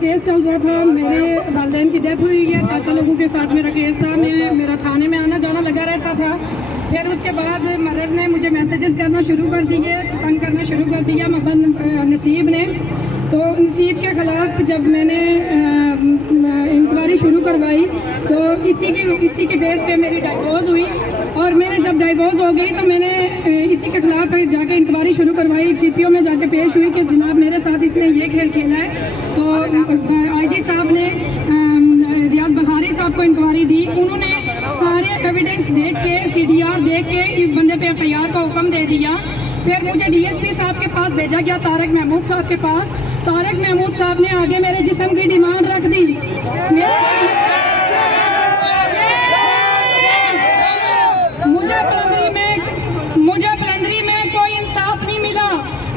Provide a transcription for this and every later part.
Case चल रहा था, मेरे वालिदैन की डेथ हुई है, चाचा लोगों के साथ मेरा केस था, मेरा थाने में आना जाना लगा रहता था। फिर उसके बाद मर्द ने मुझे मैसेजेस करना शुरू कर दिए, तंग करना शुरू कर दिया नसीब ने। तो नसीब के खिलाफ जब मैंने इंक्वायरी शुरू करवाई तो इसी के बेस पे मेरी डाइवोर्स हुई, और मैंने जब डाइवोर्स हो गई तो मैंने इसी के खिलाफ जाके इंक्वायरी शुरू करवाई, CPO में जाके पेश हुई कि जनाब मेरे साथ इसने ये खेल खेला है। तो IG साहब ने रियाज बखारी साहब को इंक्वायरी दी, उन्होंने सारे एविडेंस देख के CDR देख के इस बंदे पे FIR का हुक्म दे दिया। फिर मुझे DSP साहब के पास भेजा गया, तारक महमूद साहब के पास। तारक महमूद साहब ने आगे मेरे जिस्म की डिमांड रख दी। मुझे प्लंडरी में कोई इंसाफ नहीं मिला।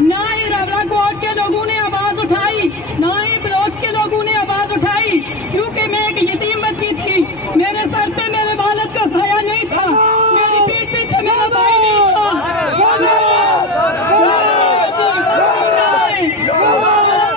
ना ही रावला कोर्ट के लोगों ने आवाज उठाई, ना ही बलोच के लोगों ने आवाज उठाई, क्योंकि मैं एक यतीम बच्ची थी। मेरे सर पे मेरे वालिद का साया नहीं था, मेरी पीठ पीछे मेरा भाई नहीं था।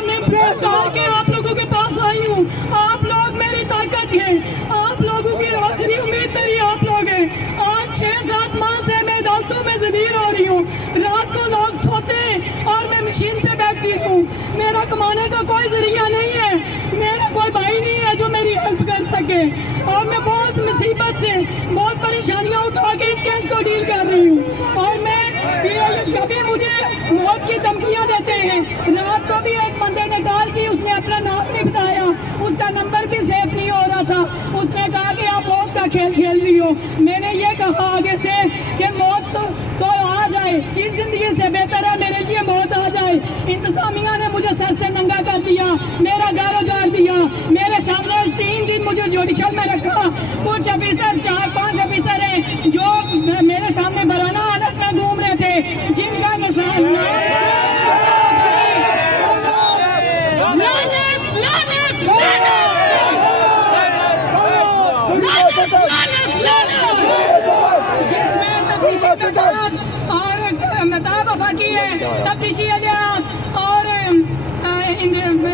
मैं प्रेस के आप लोगों के पास आई हूँ, आप लोग मेरी ताकत हैं, आप लोगों की आखिरी उम्मीद मेरी आप लोग हैं। आज 6-7 माह से मैं अदालतों में जलील हो रही हूँ, रात को लोग सोते और मैं मशीन पे बैठती हूँ। मेरा कमाने का कोई जरिया नहीं है, मेरा कोई भाई नहीं है जो मेरी हेल्प कर सके, और मैं बहुत मुसीबत से बहुत परेशानियाँ उठा के इस केस को डील कर रही हूँ। और मैं कभी मुझे मौत की धमकियाँ देते हैं। रात को भी एक बंदे ने कॉल की, उसने अपना नाम नहीं बताया, उसका नंबर भी सेव नहीं हो रहा था। उसने कहा कि आप मौत का खेल खेल रही हो। मैंने ये कहा आगे से कि मौत तो आ जाए, इस जिंदगी से बेहतर है मेरे लिए मौत आ जाए। इंतजामिया ने मुझे सर से नंगा कर दिया, मेरा घर उजाड़ दिया, मेरे सामने 3 दिन मुझे जुडिशल में रखा। कुछ ऑफिसर 4-5 ऑफिसर हैं जो मेरे सामने बराना हालत में घूम रहे थे, जिनका जिसमें और मताब वफाकी है, तफ्तीशी इलियास और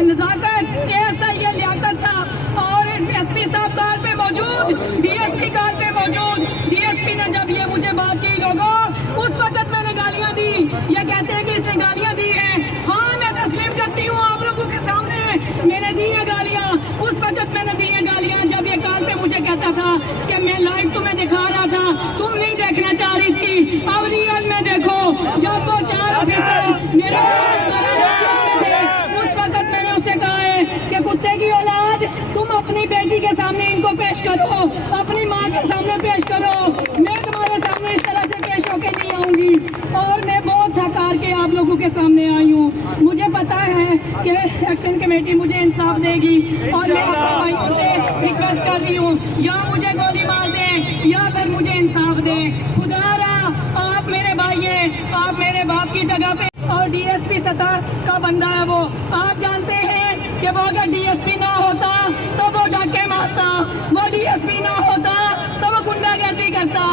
नजाकत ASI लियाकत था, और SP साहब कॉल पे मौजूद, DSP कॉल पे मौजूद। DSP ने जब ये मुझे बात की लोगों, उस वक्त मैंने गालियां दी। ये कहते हैं कि इसने गालियां दी हैं। हाँ, मैं तस्लीम करती हूँ आप लोगों के सामने, मैंने दी है गालियां। उस वक्त मैंने दी है गालियां जब ये कॉल पे मुझे कहता था कि मैं लाइव तुम्हें दिखा रहा था, तुम नहीं देखना चाह रही थी, अब रियल में देखो। जब वो 4 ऑफिसर मेरे उस वक्त मैंने उससे कहा है कि कुत्ते की औलाद, तुम अपनी बेटी के सामने इनको पेश करो, अपनी माँ के सामने पेश करो। मैं तुम्हारे सामने इस तरह से पेश होके नहीं आऊंगी, और मैं बहुत थक हार के आप लोगों के सामने आई हूँ। मुझे पता है कि एक्शन कमेटी मुझे इंसाफ देगी, और मैं अपने भाइयों से रिक्वेस्ट कर रही हूँ, या मुझे गोली मार दें या फिर मुझे इंसाफ दें। खुदारा आप मेरे भाई हैं, आप मेरे बाप की जगह पे, और DSP सतह का बंदा है वो। आप जानते हैं कि वो अगर DSP ना होता तो वो डाके मारता, वो DSP ना होता तो वो गुंडागर्दी करता।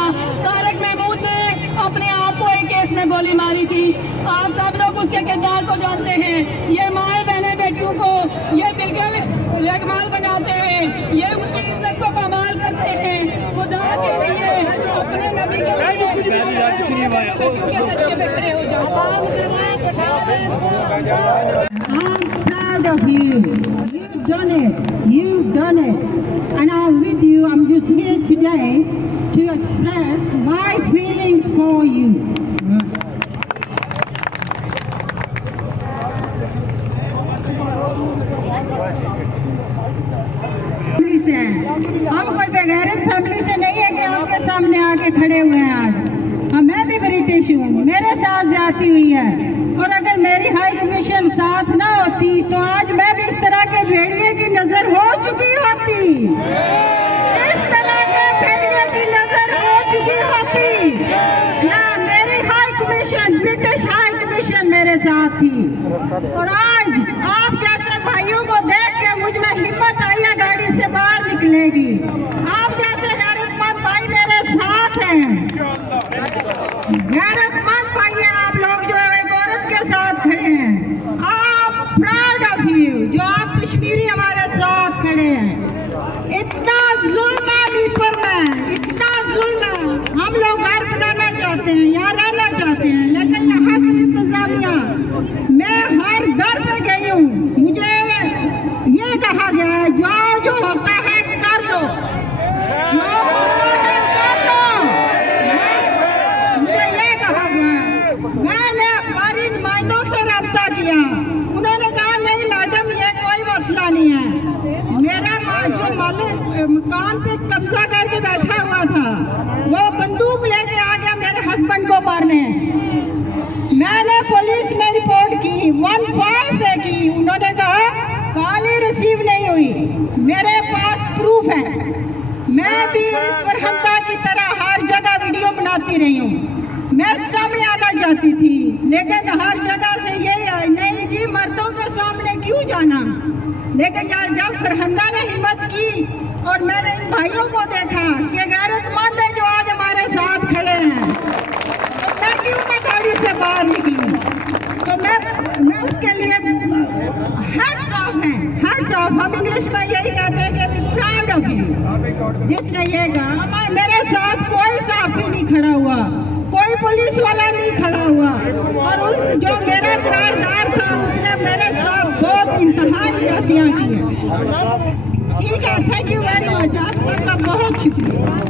तारक महमूद ने अपने आप को एक केस में गोली मारी थी। आप सब लोग उसके किरदार को जानते हैं। ये माए बहने बेटियों को ये बिल्कुल रेगमाल बनाते हैं, ये उनकी इज्जत को पामाल करते हैं। खुदा के लिए, अपने नबी के लिए सच्चे पे खड़े हो जाओ। I'm proud of you. You've done it. You've done it. And I'm with you. I'm just here today to express my feelings for you. हम कोई बेगैरत फैमिली से नहीं है कि आपके सामने आके खड़े हुए हैं आज। हाँ, मैं भी ब्रिटिश हूँ, मेरे साथ जाती हुई है, और अगर मेरी हाई कमीशन साथ ना होती तो आज मैं भी इस तरह के भेड़िए की नजर हो चुकी होती, इस तरह के भेड़िए की नजर हो चुकी होती। या मेरी high commission, British high commission मेरे साथ थी, और आज आप जैसे भाइयों को देख के मुझ में हिम्मत आई है गाड़ी से बाहर निकलेगी। आप जैसे गैरतमंद भाई मेरे साथ हैं, गैरतमंद भाई हैं आप लोग जो एक औरत के साथ खड़े हैं। आप प्राउड ऑफ यू, जो आप कश्मीरी किया। उन्होंने कहा नहीं मैडम ये कोई मसला नहीं है। मेरा जो मालिक मकान पे कब्जा करके बैठा हुआ था वो बंदूक लेके आ गया मेरे हस्बैंड को मारने। मैंने पुलिस में रिपोर्ट की, 15 पे की। उन्होंने कहा कॉल ही रिसीव नहीं हुई। मेरे पास प्रूफ है। मैं भी इस फरहंदा की तरह हर जगह वीडियो बनाती रही हूँ। मैं सामने आना चाहती थी लेकिन हर जगह से यही नहीं जी मर्दों के सामने क्यों जाना। लेकिन जब फरहंदा ने हिम्मत की और मैंने इन भाइयों को देखा कि गैरतमंद है जो आज हमारे साथ खड़े हैं, तो मैं क्यों ना गाड़ी से बाहर निकलूं। तो मैं उसके लिए हैट्स ऑफ है, हैट्स ऑफ। हम इंग्लिश में यही कहते हैं कि प्राउड ऑफ यू। जिसने ये कहा मेरे साथ कोई साफी नहीं खड़ा हुआ, कोई पुलिस वाला नहीं खड़ा हुआ, और उस जो मेरा किराएदार था उसने मेरे साथ बहुत इंतहाई ज्यादतियां की। ठीक है, थैंक यू वेरी मच, आप सबका बहुत शुक्रिया।